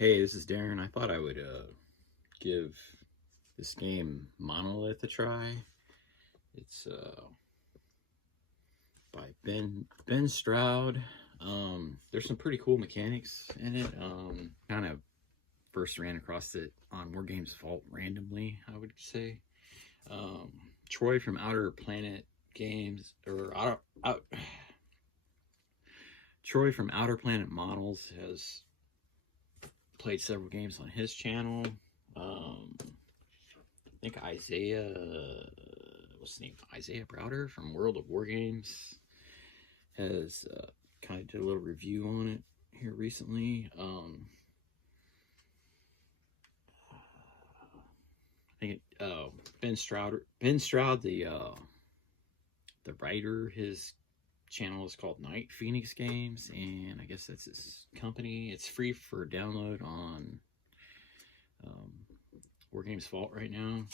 Hey, this is Darren. I thought I would give this game Monolith a try. It's by Ben Stroud. There's some pretty cool mechanics in it. Kind of first ran across it on War Games Vault randomly, I would say. Troy from Outer Planet Games, or Troy from Outer Planet Models has played several games on his channel. I think Isaiah, what's his name? Isaiah Browder from World of War Games has kind of did a little review on it here recently. I think Ben Stroud, the writer, his channel is called Night Phoenix Games, and I guess that's his company. It's free for download on War Games Vault right now.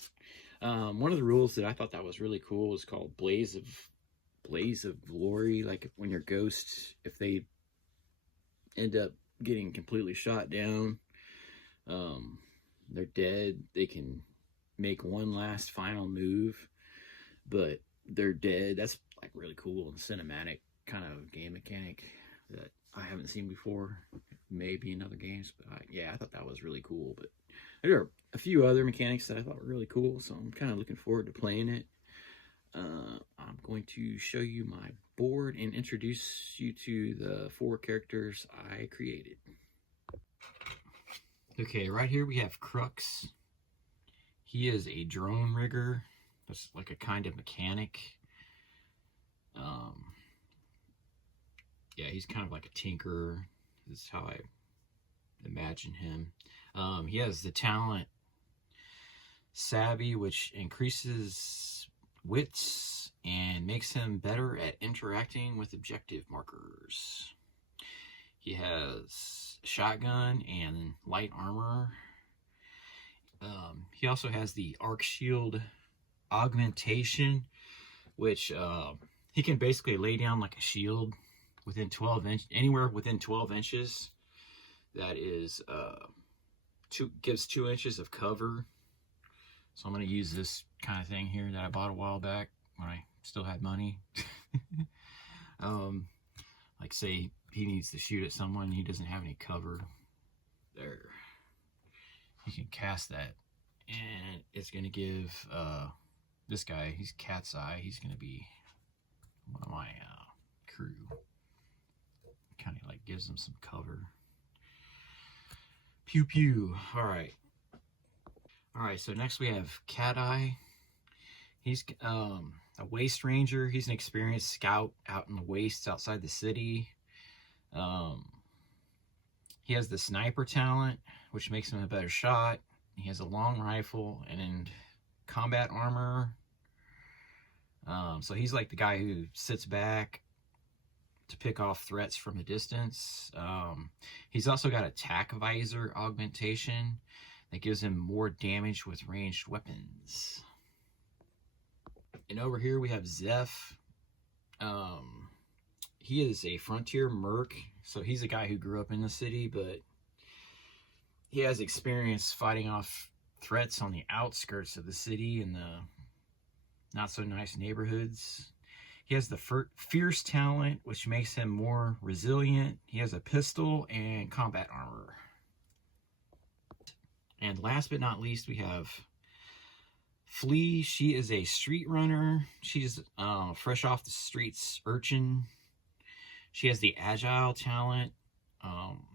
One of the rules that I thought that was really cool is called Blaze of Glory. Like when your ghosts, if they end up getting completely shot down, they're dead. They can make one last final move, but they're dead. That's like really cool and cinematic kind of game mechanic that I haven't seen before. Maybe in other games, but yeah, I thought that was really cool. But there are a few other mechanics that I thought were really cool, so I'm kind of looking forward to playing it. I'm going to show you my board and introduce you to the 4 characters I created. Okay, right here we have Krux. He is a drone rigger. That's like a kind of mechanic. Yeah, he's kind of like a tinkerer. This is how I imagine him. He has the talent Savvy, which increases wits and makes him better at interacting with objective markers. He has shotgun and light armor. He also has the arc shield augmentation, which he can basically lay down like a shield within 12 inches, anywhere within 12 inches. That is gives 2 inches of cover. So I'm going to use this kind of thing here that I bought a while back when I still had money. Like say he needs to shoot at someone and he doesn't have any cover. There. You can cast that, and it's going to give this guy, he's Cat's Eye, he's going to be one of my crew. Kind of like gives him some cover. Pew pew. Alright, so next we have Cat Eye. He's a waste ranger. He's an experienced scout out in the wastes outside the city. He has the sniper talent, which makes him a better shot. He has a long rifle and combat armor. So he's like the guy who sits back to pick off threats from a distance. He's also got attack visor augmentation that gives him more damage with ranged weapons. And over here we have Zeph. He is a frontier merc, so he's a guy who grew up in the city, but he has experience fighting off threats on the outskirts of the city and the not so nice neighborhoods. He has the fierce talent, which makes him more resilient. He has a pistol and combat armor. And last but not least, we have Flea. She is a street runner. She's fresh off the streets urchin. She has the agile talent,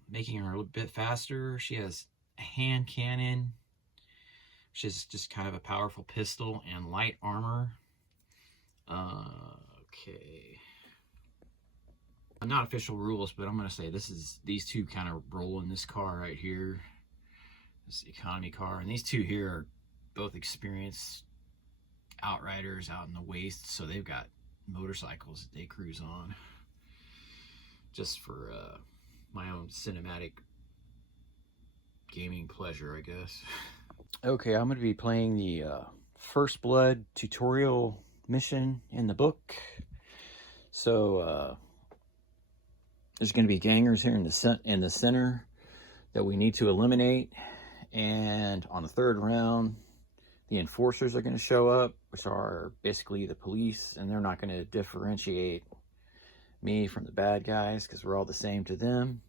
making her a little bit faster. She has a hand cannon, which is just kind of a powerful pistol, and light armor. Okay. Not official rules, but I'm going to say these two kind of roll in this car right here. This economy car. And these two here are both experienced outriders out in the waste, so they've got motorcycles that they cruise on. Just for my own cinematic gaming pleasure, I guess. Okay, I'm going to be playing the First Blood tutorial mission in the book. So there's going to be gangers here in the center. that we need to eliminate. And on the third round, the enforcers are going to show up, which are basically the police, and they're not going to differentiate me from the bad guys because we're all the same to them.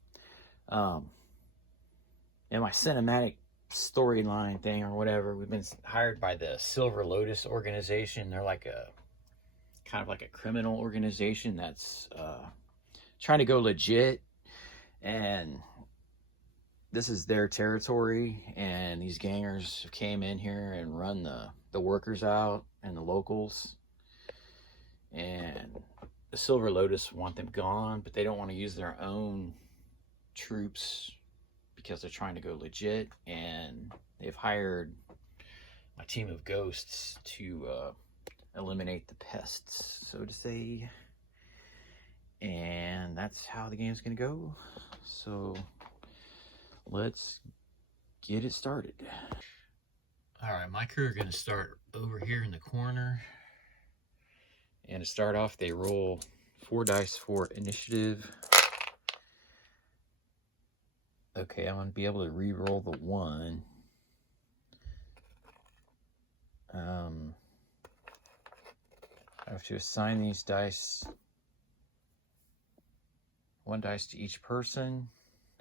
In my cinematic storyline thing or whatever, we've been hired by the Silver Lotus organization. They're like a kind of like a criminal organization that's trying to go legit, and this is their territory, and these gangers came in here and run the workers out and the locals, and the Silver Lotus want them gone, but they don't want to use their own troops because they're trying to go legit, and they've hired my team of ghosts to eliminate the pests, so to say. And that's how the game's gonna go. So let's get it started. All right, my crew are gonna start over here in the corner. And to start off, they roll 4 dice for initiative. Okay, I'm gonna be able to re-roll the 1. I have to assign these dice, 1 dice to each person.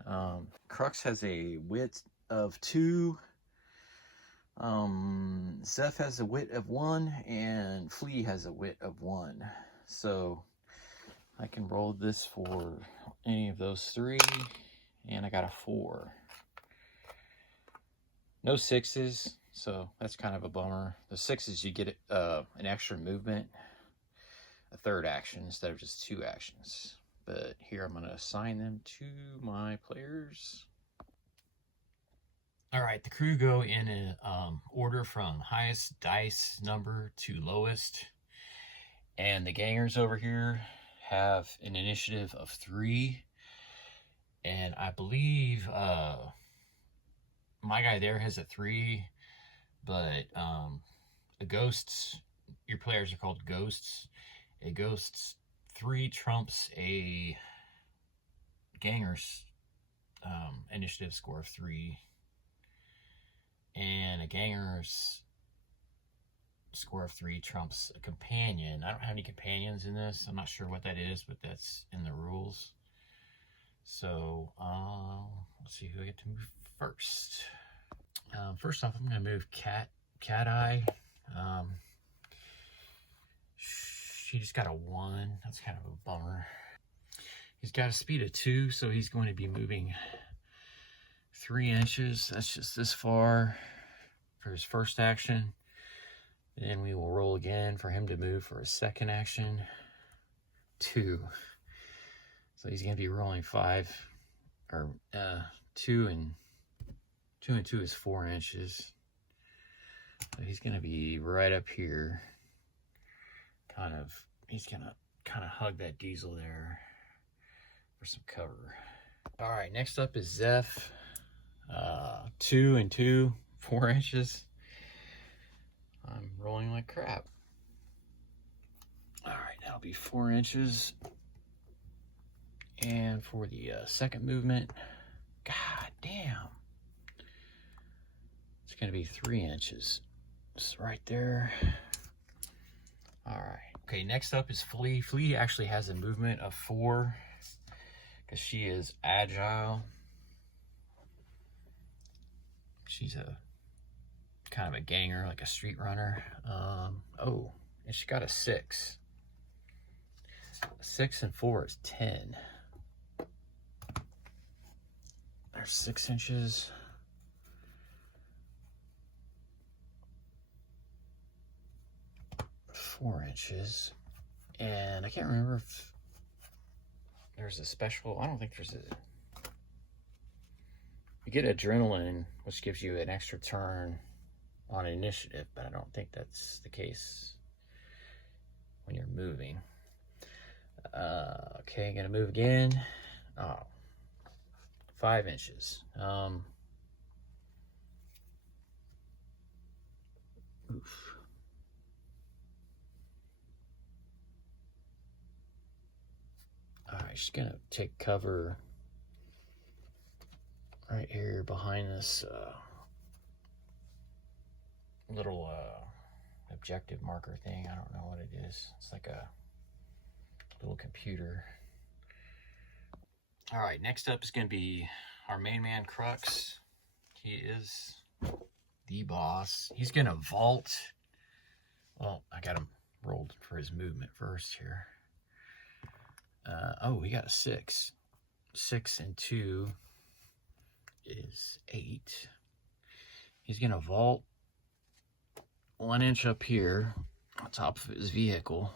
Krux has a wit of 2. Zeph has a wit of 1, and Flea has a wit of 1. So I can roll this for any of those 3, and I got a 4. No 6s, so that's kind of a bummer. The 6s, you get an extra movement, a 3rd action instead of just 2 actions. But here I'm going to assign them to my players. All right, the crew go in a order from highest dice number to lowest. And the gangers over here have an initiative of 3. And I believe my guy there has a 3. But the ghosts, your players are called ghosts. A ghost's 3 trumps a ganger's initiative score of 3. And a ganger's score of 3 trumps a companion. I don't have any companions in this. I'm not sure what that is, but that's in the rules. So let's see who I get to move first. First off, I'm going to move Cat Eye. She just got a 1. That's kind of a bummer. He's got a speed of 2, so he's going to be moving 3 inches. That's just this far for his first action. Then we will roll again for him to move for his second action. 2. So he's going to be rolling 5, or 2 and 2 is 4 inches. So he's going to be right up here. He's going to kind of hug that diesel there for some cover. All right, next up is Zeph. 2 and 2, 4 inches. I'm rolling like crap. All right, that'll be 4 inches. And for the second movement, god damn, it's gonna be 3 inches. Just right there. All right. Okay, next up is Flea. Flea actually has a movement of 4 because she is agile. She's a kind of a ganger, like a street runner. Oh, and she got a 6. 6 and 4 is 10. There's 6 inches. Four inches. And I can't remember if there's a special. I don't think there's a. You get adrenaline, which gives you an extra turn on initiative, but I don't think that's the case when you're moving. Okay, gonna move again. Oh, 5 inches. Oof. All right, she's gonna take cover right here behind this little objective marker thing. I don't know what it is. It's like a little computer. All right, next up is going to be our main man, Krux. He is the boss. He's going to vault. Well, I got him rolled for his movement first here. Oh, we got a 6. 6 and 2 is 8. He's going to vault 1 inch up here on top of his vehicle.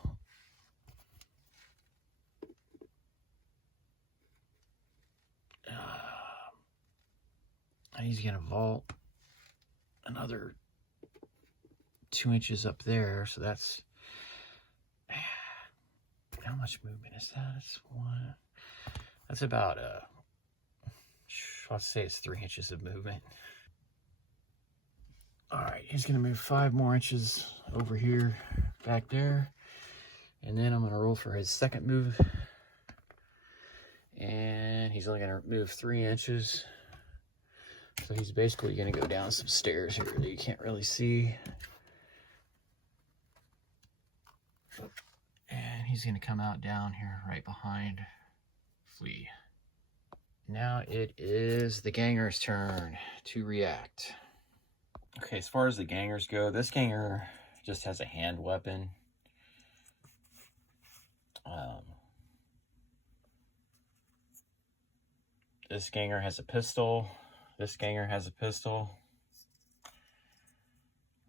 And he's going to vault another 2 inches up there. So that's, how much movement is that? It's 1. That's about, let's say it's 3 inches of movement. All right, he's going to move 5 more inches over here, back there. And then I'm going to roll for his second move. And he's only going to move 3 inches. So he's basically going to go down some stairs here that you can't really see. And he's going to come out down here right behind Flea. Now it is the ganger's turn to react. Okay, as far as the gangers go, this ganger just has a hand weapon. This ganger has a pistol. This ganger has a pistol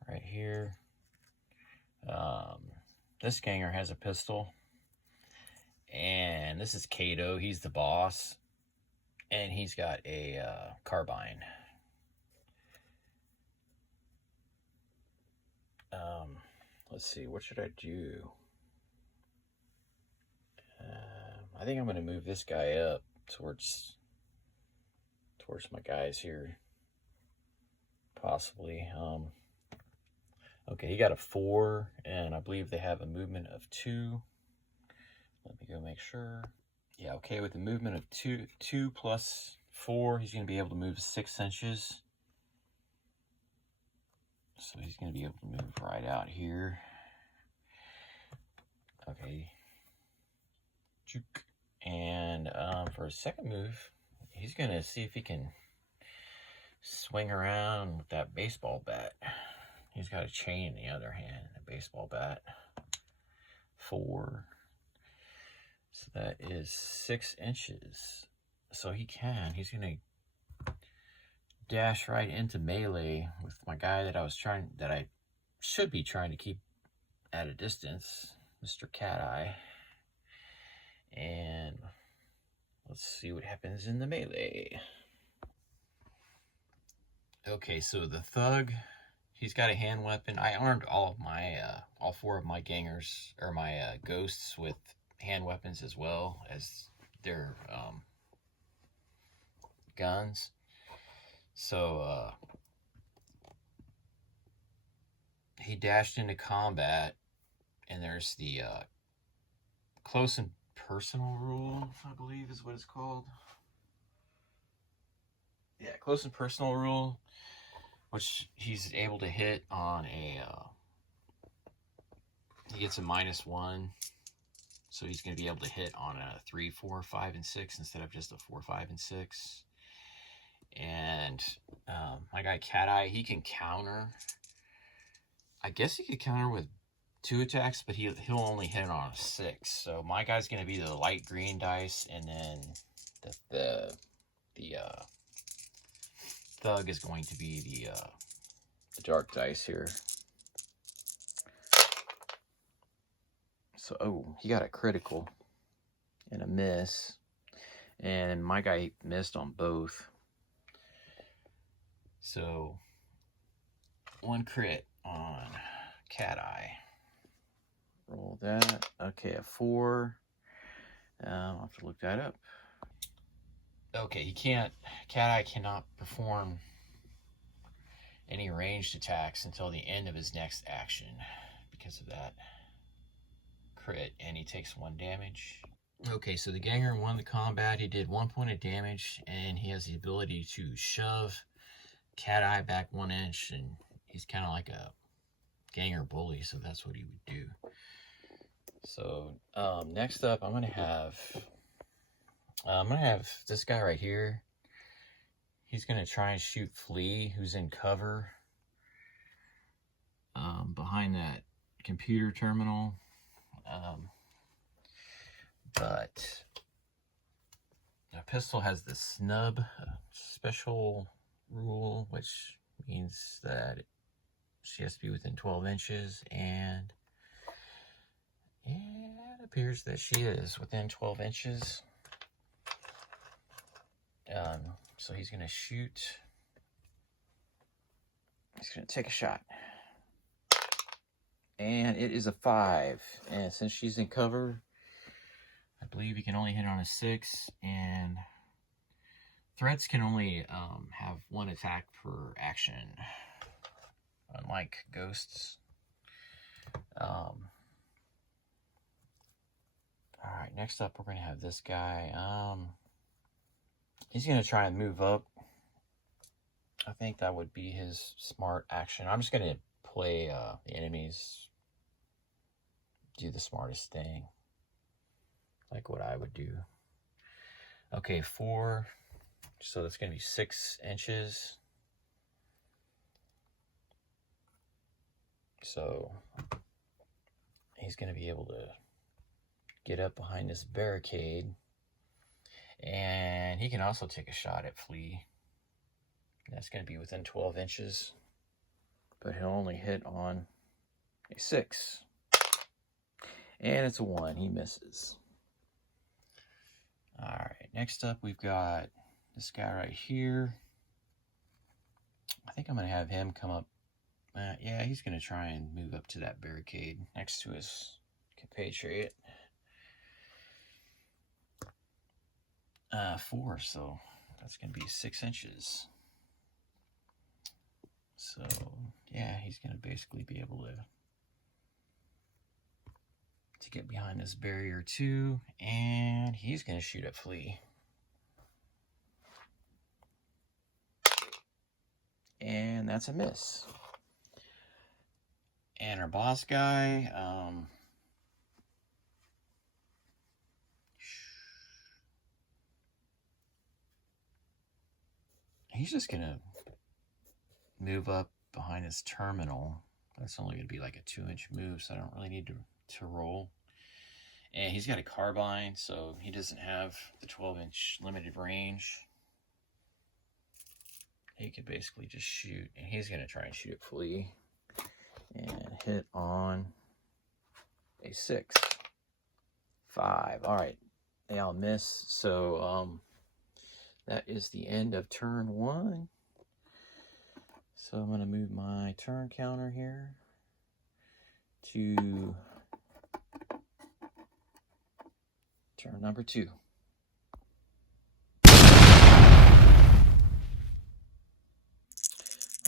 right here. This ganger has a pistol. And this is Kato. He's the boss. And he's got a carbine. Let's see, what should I do? I think I'm going to move this guy up towards my guys here, possibly. Okay, he got a 4, and I believe they have a movement of 2. Let me go make sure. Yeah, okay, with the movement of 2 plus 4, he's going to be able to move 6 inches. So he's going to be able to move right out here. Okay. And for his second move, he's going to see if he can swing around with that baseball bat. He's got a chain in the other hand, a baseball bat. 4. So that is 6 inches. So he's going to dash right into melee with my guy that I should be trying to keep at a distance, Mr. Cat Eye. And let's see what happens in the melee. Okay, so the thug, he's got a hand weapon. I armed all 4 of my gangers, or my ghosts, with hand weapons as well as their guns. So he dashed into combat, and there's the close and personal rule, I believe is what it's called. Yeah, close and personal rule, which he's able to hit on a, he gets a -1, so he's going to be able to hit on a 3, 4, 5, and 6 instead of just a 4, 5, and 6. And my guy Cat Eye, he can counter. I guess he could counter with 2 attacks, but he'll only hit on a 6. So my guy's going to be the light green dice, and then the thug is going to be the dark dice here. So, oh, he got a critical and a miss, and my guy missed on both. So 1 crit on Cat Eye. Roll that. Okay, a 4. I'll have to look that up. Okay, Cat Eye cannot perform any ranged attacks until the end of his next action because of that crit, and he takes 1 damage. Okay, so the Ganger won the combat. He did 1 point of damage, and he has the ability to shove Cat Eye back 1 inch, and he's kind of like a Ganger bully, so that's what he would do. So next up, I'm gonna have this guy right here. He's gonna try and shoot Flea, who's in cover behind that computer terminal. But a pistol has the snub special rule, which means that she has to be within 12 inches, and it appears that she is within 12 inches. So he's going to shoot. He's going to take a shot. And it is a 5. And since she's in cover, I believe he can only hit on a 6. And threats can only have 1 attack per action, unlike ghosts. Alright, next up we're going to have this guy. He's going to try and move up. I think that would be his smart action. I'm just going to play the enemies do the smartest thing, like what I would do. Okay, 4. So that's going to be 6 inches. So he's going to be able to get up behind this barricade. And he can also take a shot at Flea. That's going to be within 12 inches. But he'll only hit on a 6. And it's a 1. He misses. Alright, next up we've got this guy right here. I think I'm going to have him come up. Yeah, he's going to try and move up to that barricade next to his compatriot. 4, so that's going to be 6 inches. So, yeah, he's going to basically be able to get behind this barrier too, and he's going to shoot at Flea. And that's a miss. And our boss guy, he's just going to move up behind his terminal. That's only going to be like a 2-inch move, so I don't really need to roll. And he's got a carbine, so he doesn't have the 12-inch limited range. He could basically just shoot, and he's going to try and shoot at Flea and hit on a 6. 5. All right, they all miss. So that is the end of turn 1. So I'm going to move my turn counter here to turn number 2.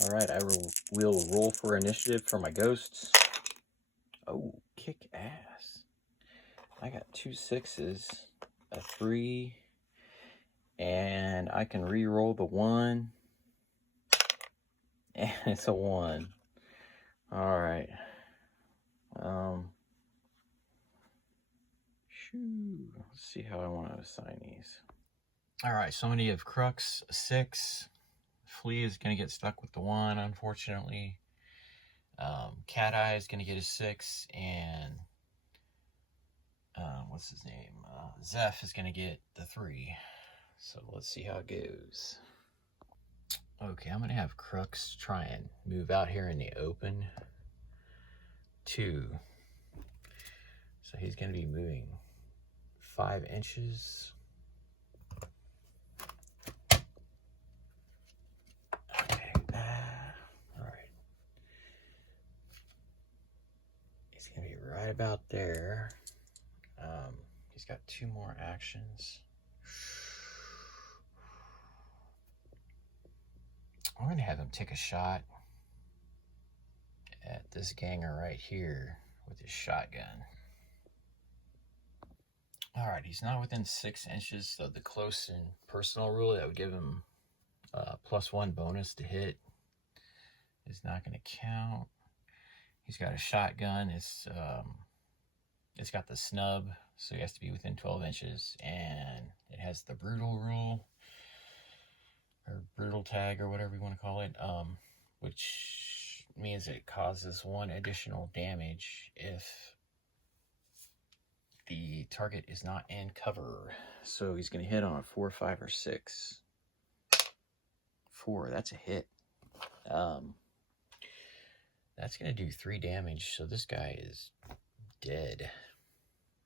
All right, I will roll for initiative for my ghosts. Oh, kick ass. I got 2 6s, a 3, and I can re-roll the 1, and it's a 1. All right. Let's see how I want to assign these. All right, so many of Krux, a 6. Flea is going to get stuck with the 1, unfortunately. Cat Eye is going to get a 6, and what's his name? Zeph is going to get the 3. So let's see how it goes. Okay, I'm going to have Krux try and move out here in the open. 2. So he's going to be moving 5 inches. Okay. All right. He's going to be right about there. He's got 2 more actions. I'm going to have him take a shot at this ganger right here with his shotgun. All right, he's not within 6 inches, so the close and personal rule that would give him +1 bonus to hit is not going to count. He's got a shotgun. It's got the snub, so he has to be within 12 inches, and it has the brutal rule, or brutal tag, or whatever you want to call it, which means it causes 1 additional damage if the target is not in cover. So he's going to hit on a 4, 5, or 6. 4, that's a hit. That's going to do 3 damage, so this guy is dead.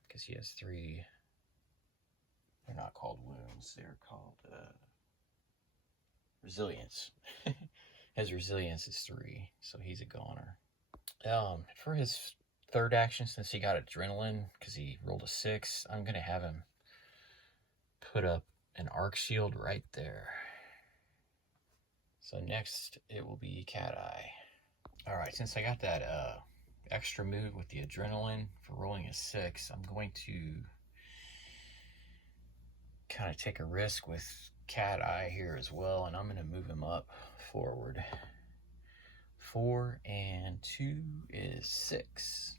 Because he has 3, they're not called wounds, they're called resilience. His resilience is 3, so he's a goner. For his 3rd action, since he got adrenaline, because he rolled a 6, I'm going to have him put up an arc shield right there. So next, it will be Cat Eye. Alright, since I got that extra move with the adrenaline for rolling a 6, I'm going to kind of take a risk with Cat Eye here as well, and I'm going to move him up forward. 4 and 2 is 6.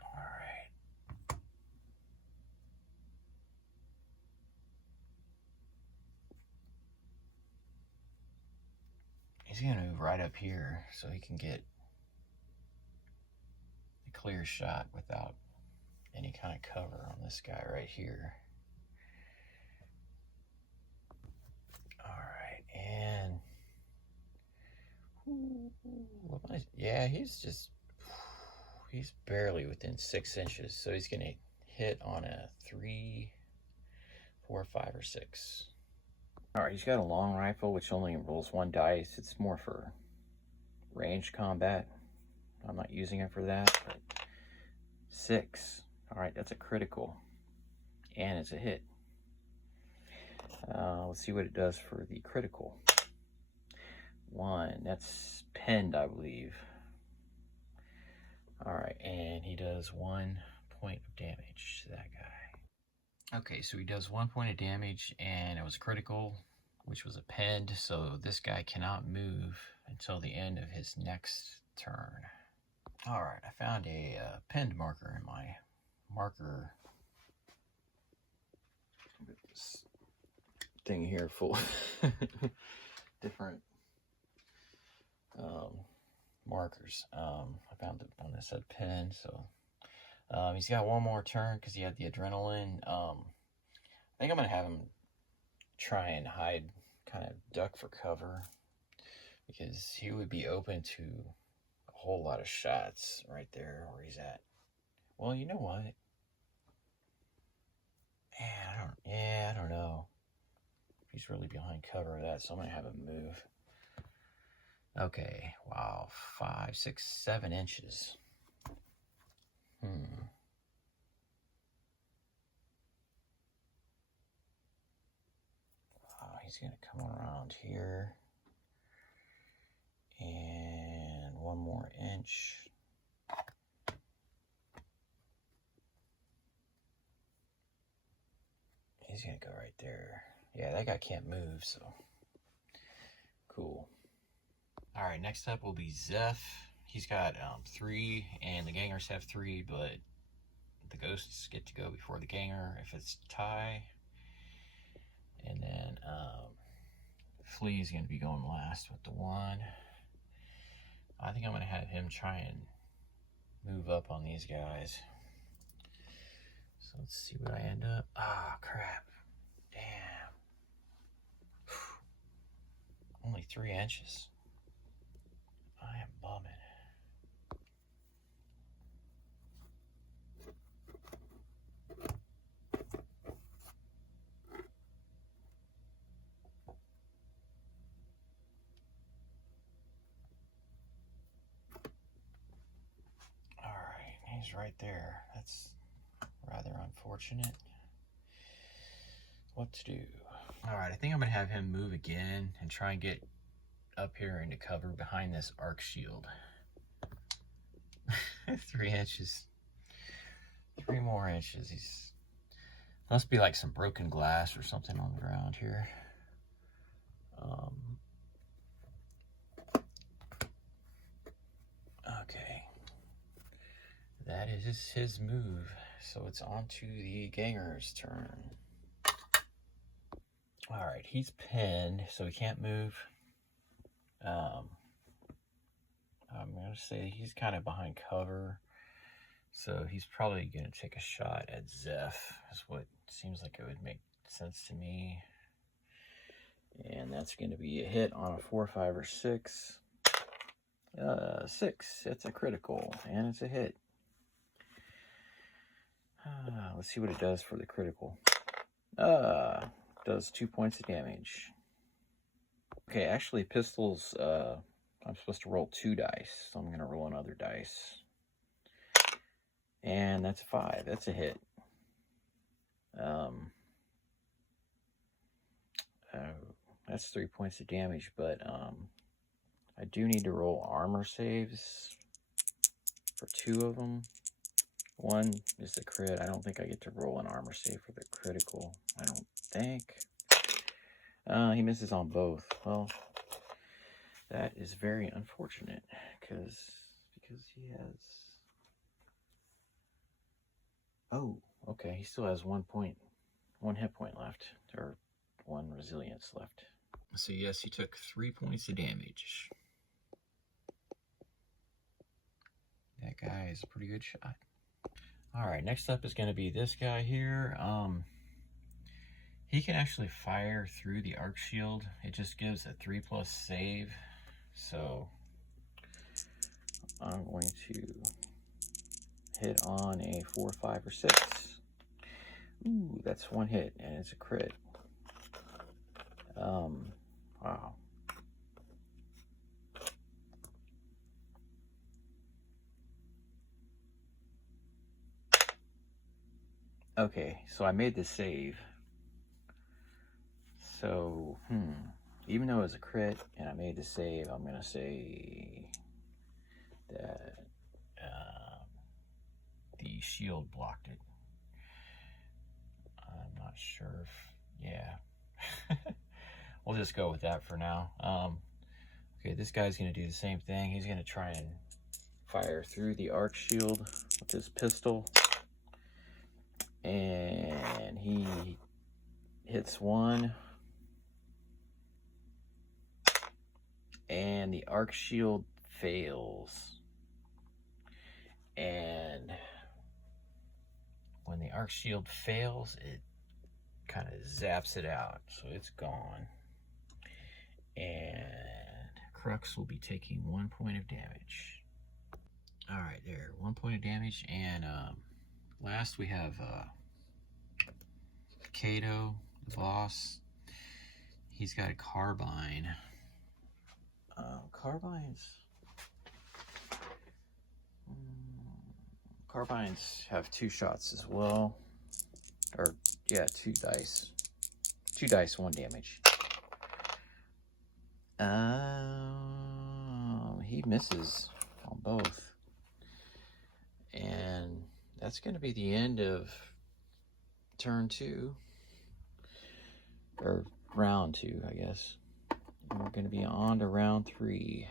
Alright. He's going to move right up here so he can get a clear shot without any kind of cover on this guy right here. Alright, and yeah, he's barely within 6 inches, so he's going to hit on a 3, 4, 5, or 6. Alright, he's got a long rifle, which only rolls 1 dice. It's more for ranged combat. I'm not using it for that, but 6. Alright, that's a critical. And it's a hit. Let's see what it does for the critical. 1, that's pinned, I believe. Alright, and he does 1 point of damage to that guy. Okay, so he does 1 point of damage, and it was critical, which was a pinned, so this guy cannot move until the end of his next turn. Alright, I found a pinned marker in my marker this thing here full of different markers. I found the one that said pin, so he's got 1 more turn because he had the adrenaline. I think I'm gonna have him try and hide, kind of duck for cover, because he would be open to a whole lot of shots right there where he's at. Well, you know what? I don't know. He's really behind cover of that, so I'm gonna have him move. Okay, wow, 5, 6, 7 inches. Wow, he's gonna come around here. And 1 more inch. He's gonna go right there. Yeah, that guy can't move, so cool. Alright, next up will be Zeph. He's got 3, and the gangers have 3, but the ghosts get to go before the ganger if it's tie. And then Flea is going to be going last with the 1. I think I'm going to have him try and move up on these guys. So let's see what I end up. Ah, crap. Damn. Only 3 inches. I am bumming. Alright, he's right there. That's rather unfortunate. What to do? Alright, I think I'm going to have him move again and try and get up here into cover behind this arc shield. 3 inches. 3 more inches. He's must be like some broken glass or something on the ground here. Okay. That is his move. So it's on to the ganger's turn. Alright, he's pinned, so he can't move. I'm going to say he's kind of behind cover. So he's probably going to take a shot at Zeph. That's what seems like it would make sense to me. And that's going to be a hit on a 4, 5, or 6. 6. It's a critical, and it's a hit. Let's see what it does for the critical. Does 2 points of damage. Okay, actually pistols, I'm supposed to roll 2 dice, so I'm going to roll another dice. And that's 5. That's a hit. That's 3 points of damage, but I do need to roll armor saves for 2 of them. 1 is the crit. I don't think I get to roll an armor save for the critical. I don't think. He misses on both. Well, that is very unfortunate because he has... Oh, okay. He still has 1 hit point left, or 1 resilience left. So yes, he took 3 points of damage. That guy is a pretty good shot. All right, next up is going to be this guy here. He can actually fire through the arc shield. It just gives a 3+ save. So I'm going to hit on a 4, 5, or 6. Ooh, that's 1 hit, and it's a crit. Wow. Okay, so I made the save. So, even though it was a crit and I made the save, I'm going to say that the shield blocked it. I'm not sure if, yeah. We'll just go with that for now. Okay, this guy's going to do the same thing. He's going to try and fire through the arc shield with his pistol. And he hits 1. And the arc shield fails. And when the arc shield fails, it kind of zaps it out. So it's gone. And Krux will be taking 1 point of damage. Alright, there. 1 point of damage. And last we have Kato, the boss. He's got a carbine. Carbines have 2 shots as well. Or, yeah, 2 dice. 2 dice, 1 damage. He misses on both. And that's going to be the end of turn 2. Or round 2, I guess. And we're going to be on to round 3.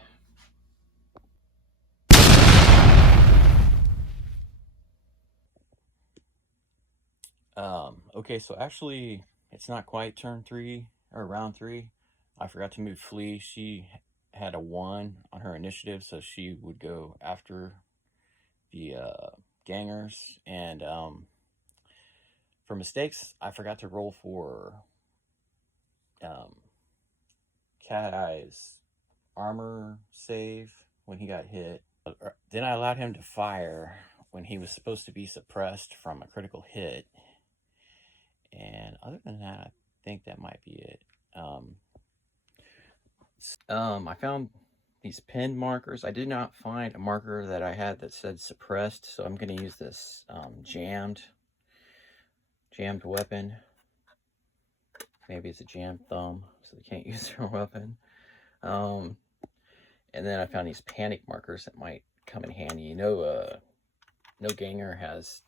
Okay, so actually, it's not quite turn 3, or round 3. I forgot to move Flea. She had a 1 on her initiative, so she would go after the gangers. And for mistakes, I forgot to roll for Cat Eye's armor save when he got hit. Then I allowed him to fire when he was supposed to be suppressed from a critical hit. And other than that, I think that might be it. I found these pinned markers. I did not find a marker that I had that said suppressed, so I'm going to use this jammed weapon. Maybe it's a jammed thumb, so they can't use their weapon. And then I found these panic markers that might come in handy. No ganger has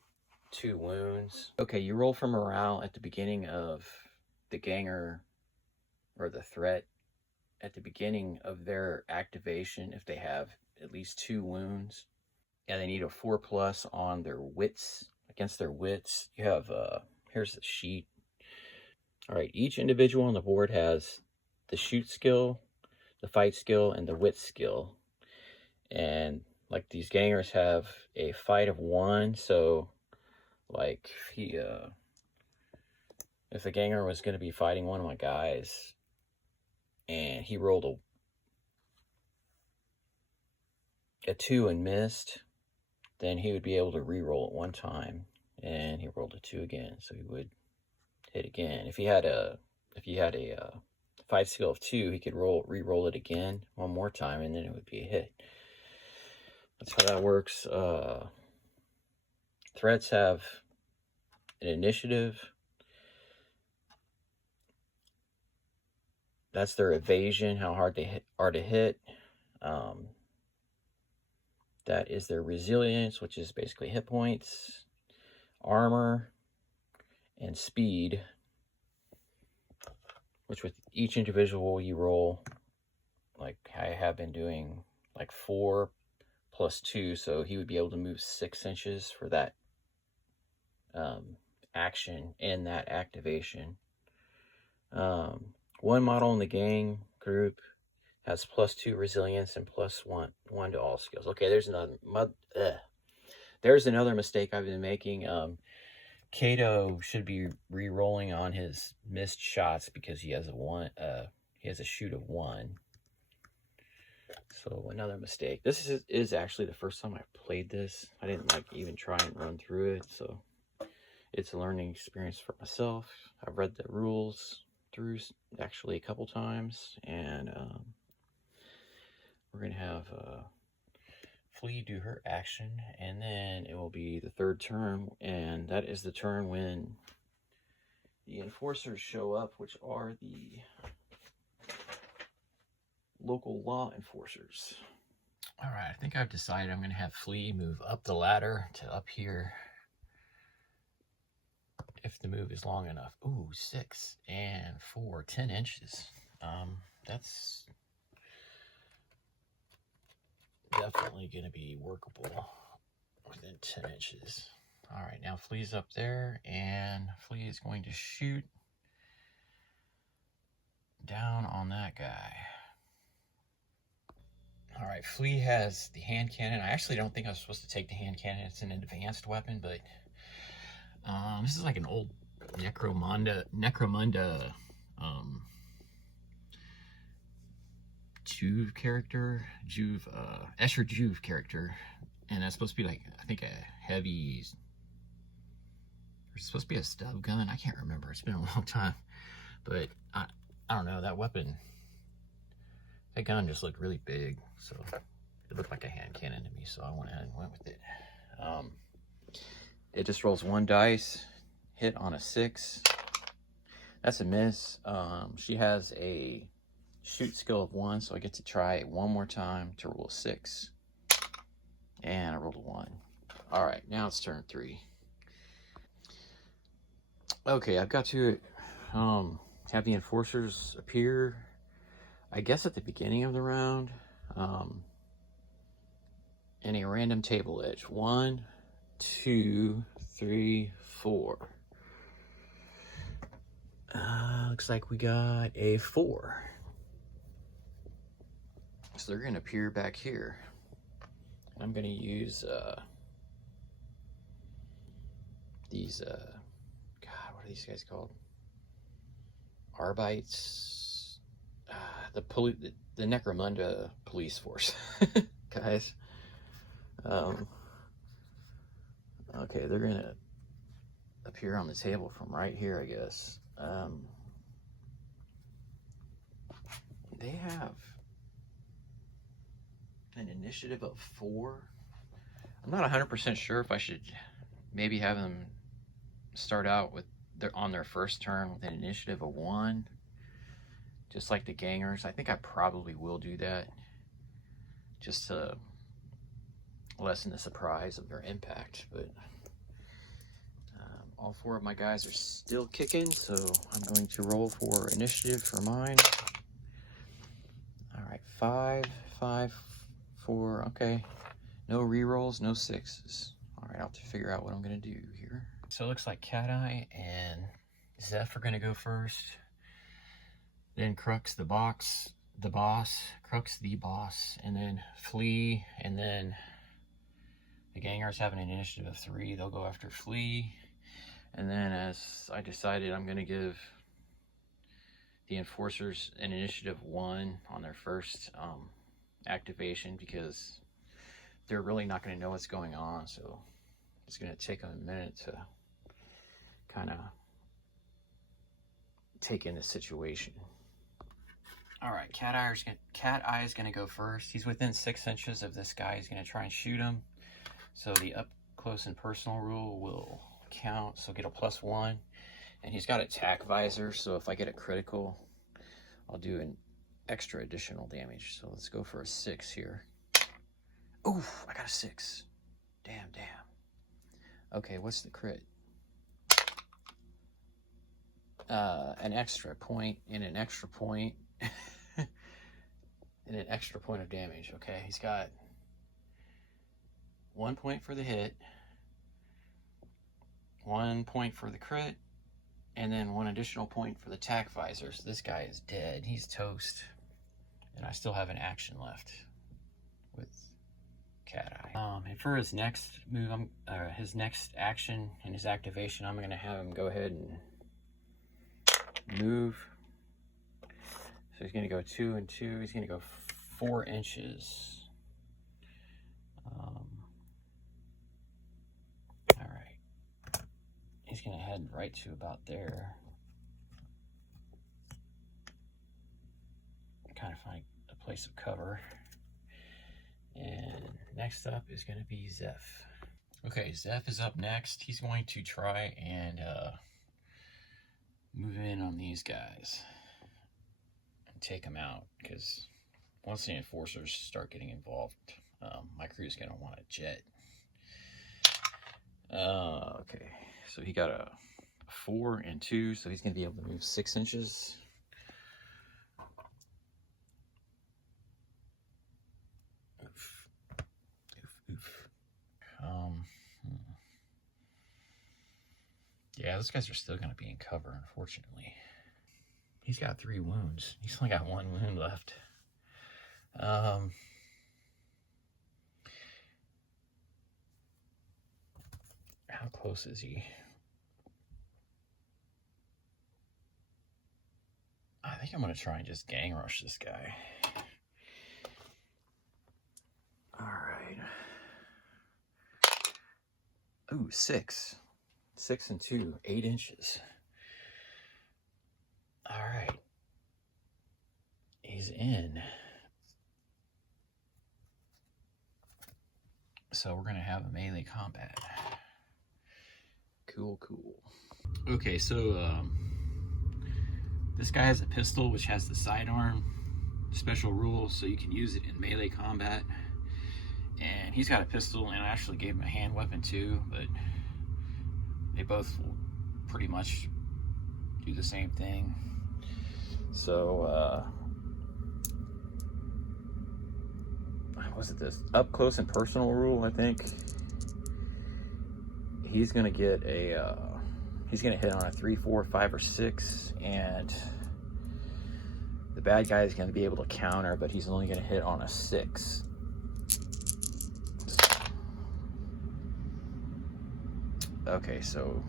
2 wounds. Okay, you roll for morale at the beginning of the ganger or the threat at the beginning of their activation if they have at least 2 wounds. And they need a 4+ on their wits, against their wits. You have, here's the sheet. All right, each individual on the board has the shoot skill, the fight skill, and the wit skill. And like these gangers have a fight of 1, so like if the ganger was going to be fighting one of my guys and he rolled a 2 and missed, then he would be able to re-roll it 1 time, and he rolled a 2 again, so he would hit again. If he had a fight skill of 2, he could re-roll it again 1 more time, and then it would be a hit. That's how that works. Threats have an initiative. That's their evasion, how hard they are to hit. That is their resilience, which is basically hit points, armor, and speed, which with each individual you roll, like I have been doing, like 4 + 2, so he would be able to move 6 inches for that action and that activation. 1 model in the gang group has +2 resilience and +1 to all skills. Okay, there's another mistake I've been making. Kato should be re-rolling on his missed shots because he has a shoot of 1. So another mistake. This is actually the first time I've played this. I didn't like even try and run through it, so it's a learning experience for myself. I've read the rules through actually a couple times, and we're gonna have Flea do her action, and then it will be the 3rd turn, and that is the turn when the enforcers show up, which are the local law enforcers. All right, I think I've decided I'm gonna have Flea move up the ladder to up here if the move is long enough. Ooh, 6 and 4, 10 inches. That's definitely going to be workable within 10 inches. All right, now Flea's up there, and Flea is going to shoot down on that guy. All right, Flea has the hand cannon. I actually don't think I was supposed to take the hand cannon. It's an advanced weapon, but this is like an old Necromunda Juve character, Escher Juve character, and that's supposed to be like, I think, a heavy, it's supposed to be a stub gun. I can't remember. It's been a long time, but I don't know, that weapon, that gun just looked really big, so it looked like a hand cannon to me, so I went ahead and went with it. It just rolls 1 dice, hit on a 6. That's a miss. She has a shoot skill of 1, so I get to try it 1 more time to roll a 6. And I rolled a 1. All right, now it's turn 3. Okay, I've got to have the enforcers appear, I guess, at the beginning of the round, in a random table edge. 1, 2, 3, 4. Looks like we got a 4. So they're going to appear back here. I'm going to use these, God, what are these guys called? Arbites? The Necromunda police force, guys. Okay, they're going to appear on the table from right here, I guess. They have an initiative of 4. I'm not 100% sure if I should maybe have them start out with on their first turn with an initiative of 1, just like the gangers. I think I probably will do that, just to lessen the surprise of their impact. But all 4 of my guys are still kicking, so I'm going to roll for initiative for mine. All right, 5, 5, 4. Okay, no rerolls, no 6s. All right, I'll have to figure out what I'm gonna do here. So it looks like Cat Eye and Zeph are gonna go first. Then Krux the boss, Krux the boss, and then Flea, and then the gangers have an initiative of 3. They'll go after Flea. And then as I decided, I'm gonna give the enforcers an initiative 1 on their first activation, because they're really not going to know what's going on, so it's going to take them a minute to kind of take in the situation. All right, Cat Eye is going to go first. He's within 6 inches of this guy. He's going to try and shoot him, so the up close and personal rule will count, so get a +1. And he's got attack visor, so if I get a critical, I'll do an extra additional damage. So let's go for a 6 here. Oof, I got a 6. Damn. Okay, what's the crit? An extra point and an extra point. And an extra point of damage. Okay, he's got 1 point for the hit, 1 point for the crit, and then 1 additional point for the attack visor. So this guy is dead. He's toast. And I still have an action left with Cat Eye. And for his next move, his next action and his activation, I'm going to have him go ahead and move. So he's going to go 2 and 2. He's going to go 4 inches. He's going to head right to about there. Kind of find a place of cover. And next up is going to be Zeph. Okay, Zeph is up next. He's going to try and move in on these guys and take them out, because once the enforcers start getting involved, my crew is going to want a jet. Okay. So he got a 4 and 2, so he's going to be able to move 6 inches. Oof. Yeah, those guys are still going to be in cover, unfortunately. He's got 3 wounds. He's only got 1 wound left. How close is he? I think I'm going to try and just gang rush this guy. All right. Ooh, 6. 6 and 2, 8 inches. All right. He's in. So we're going to have a melee combat. Cool. Okay, so this guy has a pistol which has the sidearm special rule, so you can use it in melee combat. And he's got a pistol, and I actually gave him a hand weapon too, but they both will pretty much do the same thing. So was it this up close and personal rule? I think he's gonna get a he's gonna hit on a 3, 4, 5, or 6, and the bad guy is gonna be able to counter, but he's only gonna hit on a 6. Okay, so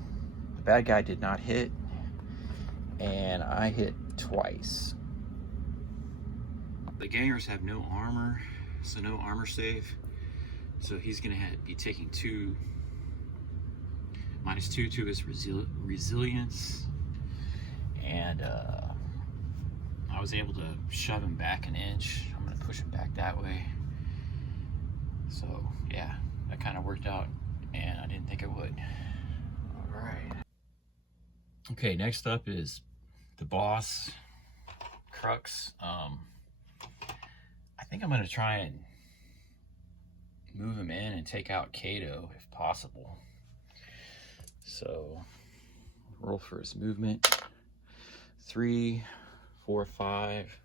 the bad guy did not hit, and I hit twice. The gangers have no armor, so no armor save. So he's gonna be taking -2 to his resilience, and I was able to shove him back an inch. I'm gonna push him back that way. So yeah, that kind of worked out, and I didn't think it would. All right. Okay, next up is the boss, Krux. I think I'm gonna try and move him in and take out Kato if possible. So roll for his movement. 3, 4, 5.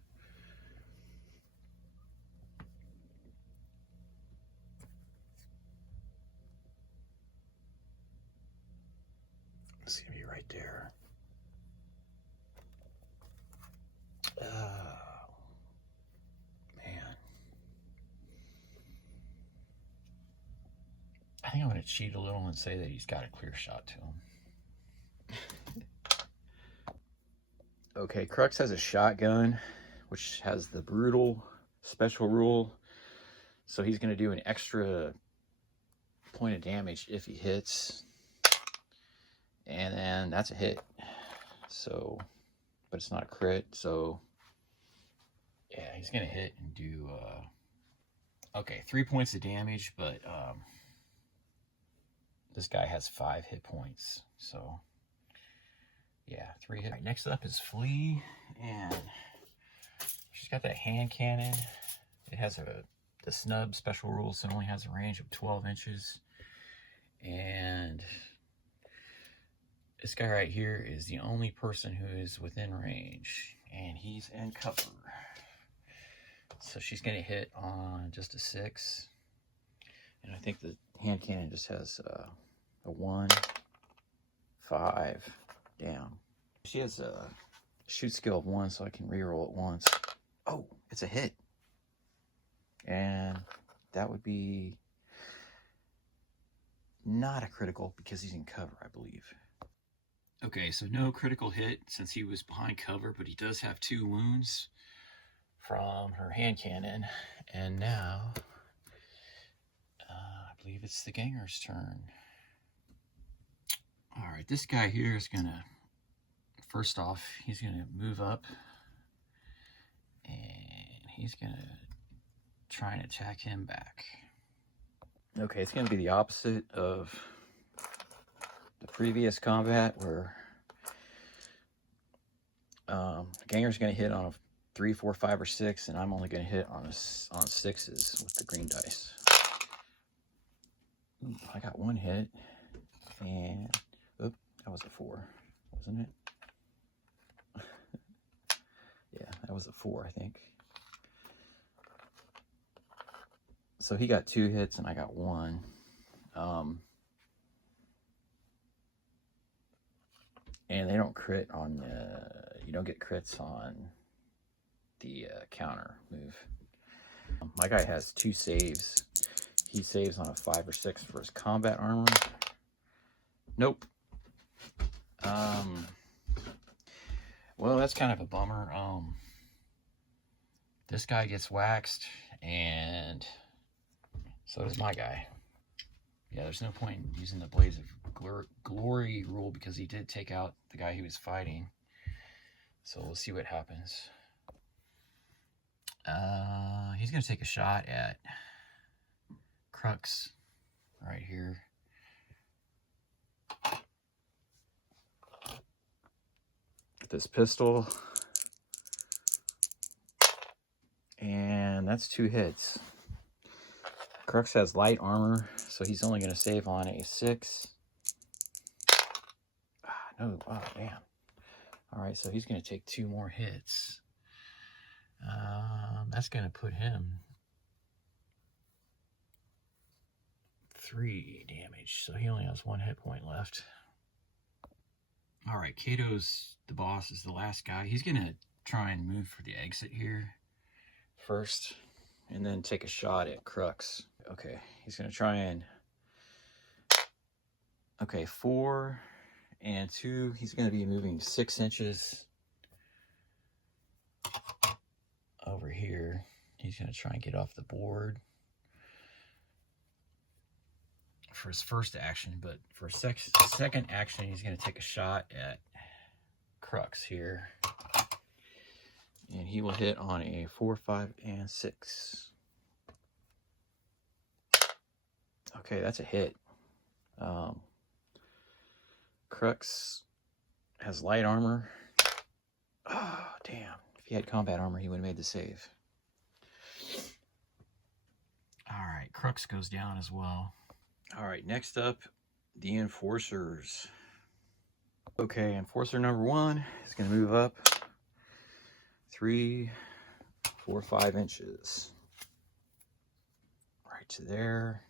It's gonna be right there. Man. I think I'm gonna cheat a little and say that he's got a clear shot to him. Okay, Krux has a shotgun, which has the brutal special rule. So he's going to do an extra point of damage if he hits. And then that's a hit. So, but it's not a crit. So, yeah, he's going to hit and do, okay, 3 points of damage. But this guy has 5 hit points. So, yeah, 3 hits. Right, next up is Flea, and she's got that hand cannon. It has the snub special rule, so it only has a range of 12 inches. And this guy right here is the only person who is within range, and he's in cover. So she's going to hit on just a 6. And I think the hand cannon just has a 1, 5, down. She has a shoot skill of 1, so I can reroll it once. Oh, it's a hit. And that would be not a critical because he's in cover, I believe. Okay, so no critical hit since he was behind cover, but he does have 2 wounds from her hand cannon. And now, I believe it's the ganger's turn. All right, this guy here is going to, first off, he's going to move up. And he's going to try and attack him back. Okay, it's going to be the opposite of the previous combat where Ganger's going to hit on a 3, 4, 5, or 6, and I'm only going to hit on 6s with the green dice. Ooh, I got 1 hit, and oop, that was a 4, wasn't it? Yeah, that was a 4, I think. So he got 2 hits and I got 1. And they don't crit on, you don't get crits on the counter move. My guy has 2 saves. He saves on a 5 or 6 for his combat armor. Nope. Well, that's kind of a bummer. This guy gets waxed, and so does my guy. Yeah, there's no point in using the Blaze of Glory rule because he did take out the guy he was fighting. So we'll see what happens. He's going to take a shot at Krux right here. With this pistol. And that's 2 hits. Krux has light armor, so he's only going to save on a 6. No, oh, damn. Alright, so he's going to take 2 more hits. That's going to put him 3 damage, so he only has 1 hit point left. Alright, Kato's the boss, is the last guy. He's going to try and move for the exit here first, and then take a shot at Krux. Okay, he's going to try and... Okay, 4 and 2. He's going to be moving 6 inches over here. He's going to try and get off the board for his first action, but for his second action, he's going to take a shot at Krux here. And he will hit on a 4, 5, and 6. Okay, that's a hit. Krux has light armor. Oh, damn. If he had combat armor, he would have made the save. right, Krux goes down as well. All right, next up, the Enforcers. Okay, Enforcer number 1 is going to move up 3, 4, 5 inches. Right to there.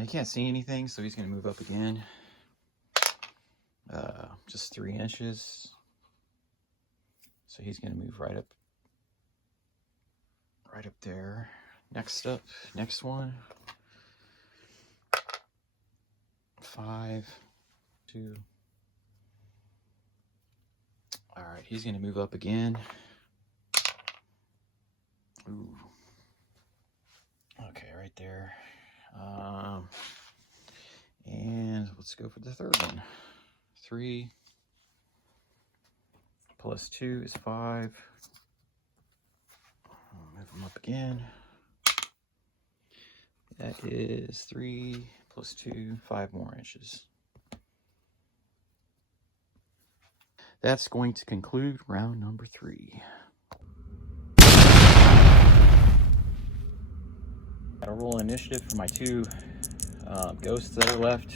He can't see anything, so he's going to move up again. Just 3 inches. So he's going to move right up there. Next up, next one. 5, 2. All right, he's going to move up again. Ooh. Okay, right there. And let's go for the third one. 3 plus 2 is 5. Move them up again. That is 3 plus 2, 5 more inches. That's going to conclude round number 3. I'll roll initiative for my 2 ghosts that are left,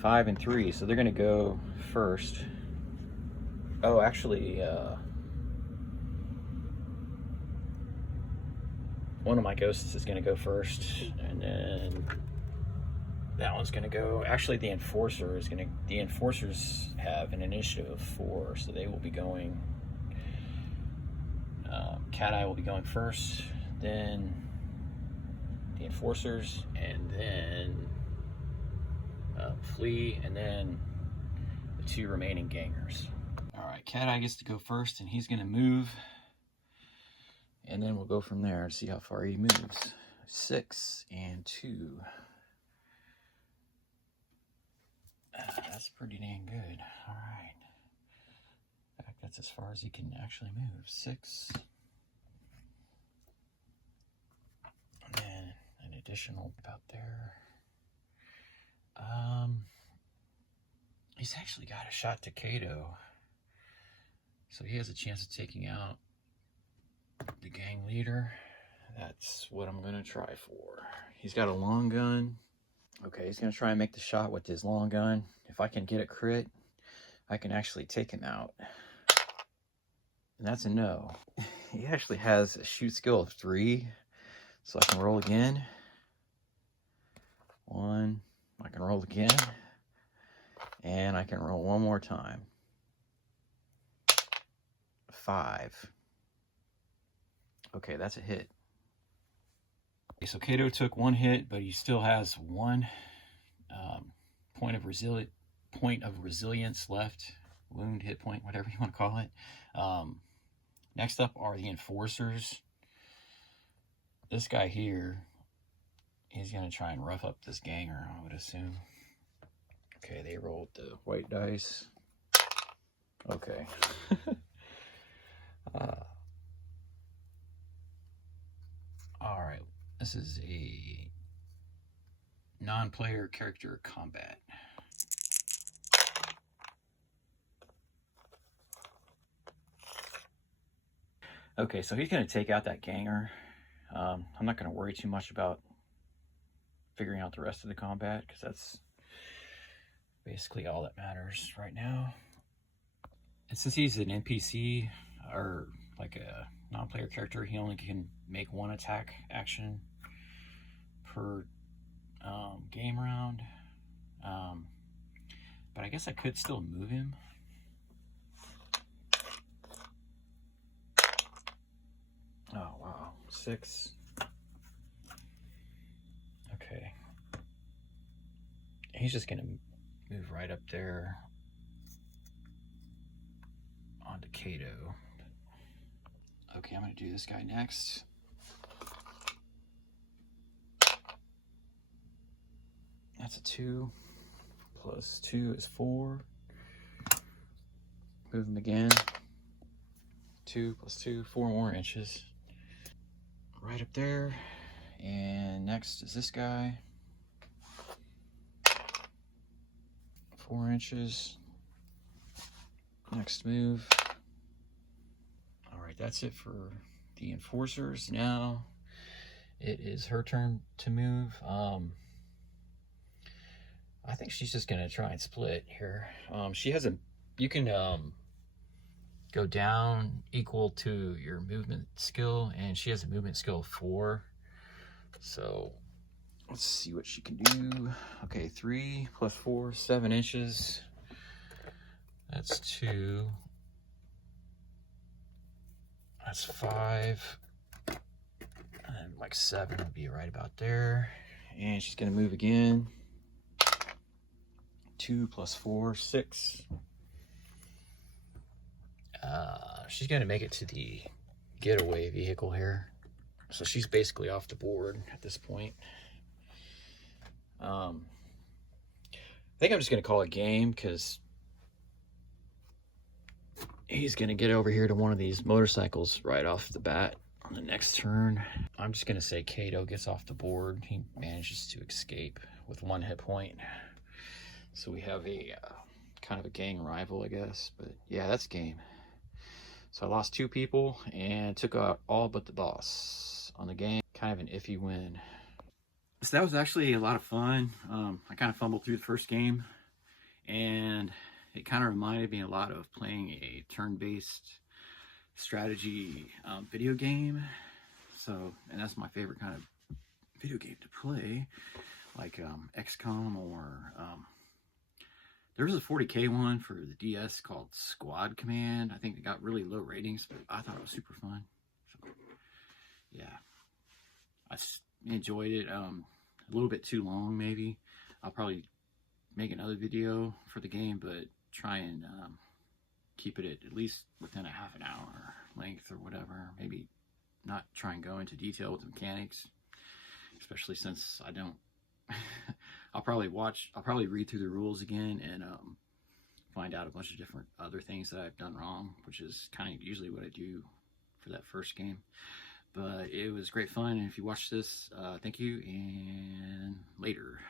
5 and 3. So they're going to go first. Oh, actually, one of my ghosts is going to go first, and then that one's going to go. Actually, the Enforcer is going to. The Enforcers have an initiative of 4, so they will be going. Cat Eye will be going first, then the Enforcers, and then Flea, and then the 2 remaining gangers. All right, Cat Eye gets to go first, and he's going to move, and then we'll go from there and see how far he moves. 6 and 2. That's pretty dang good. All right. In fact, that's as far as he can actually move. 6. And then an additional about there. He's actually got a shot to Kato. So he has a chance of taking out the gang leader. That's what I'm going to try for. He's got a long gun. Okay, he's going to try and make the shot with his long gun. If I can get a crit, I can actually take him out. And that's a no. He actually has a shoot skill of 3. So I can roll again. 1. I can roll again. And I can roll one more time. 5. Okay, that's a hit. Okay, so Kato took 1 hit, but he still has 1 point of resilience left. Wound, hit point, whatever you want to call it. Next up are the Enforcers. This guy here, he's going to try and rough up this ganger, I would assume. Okay, they rolled the white dice. Okay. All right. This is a non-player character combat. Okay, so he's going to take out that ganger. I'm not going to worry too much about figuring out the rest of the combat, because that's basically all that matters right now. And since he's an NPC, or like a non-player character, he only can make 1 attack action per game round. But I guess I could still move him. Oh, wow. 6. Okay. He's just going to move right up there onto Kato. Okay, I'm going to do this guy next. That's a 2. Plus 2 is 4. Move him again. 2 plus 2, 4 more inches. Right up there. And next is this guy. 4 inches. Next move. All right, that's it for the Enforcers. Now it is her turn to move. I think she's just gonna try and split here. She has a, you can go down equal to your movement skill, and she has a movement skill of 4. So let's see what she can do. Okay, 3 plus 4, 7 inches. That's 2. That's 5. And like 7 would be right about there. And she's gonna move again. 2 plus 4, 6. She's gonna make it to the getaway vehicle here. So she's basically off the board at this point. I think I'm just gonna call it game because he's gonna get over here to one of these motorcycles right off the bat on the next turn. I'm just gonna say Kato gets off the board. He manages to escape with 1 hit point. So we have a kind of a gang rival, I guess. But yeah, that's game. So I lost 2 people and took out all but the boss on the game. Kind of an iffy win. So that was actually a lot of fun. I kind of fumbled through the first game, and it kind of reminded me a lot of playing a turn-based strategy video game. So, and that's my favorite kind of video game to play, like XCOM, or there was a 40K one for the DS called Squad Command. I think it got really low ratings, but I thought it was super fun. So, yeah, I enjoyed it. A little bit too long, maybe. I'll probably make another video for the game, but try and keep it at least within a half an hour length or whatever. Maybe not try and go into detail with the mechanics, especially since I don't. I'll probably read through the rules again and find out a bunch of different other things that I've done wrong, which is kind of usually what I do for that first game. But it was great fun, and if you watched this, thank you, and later.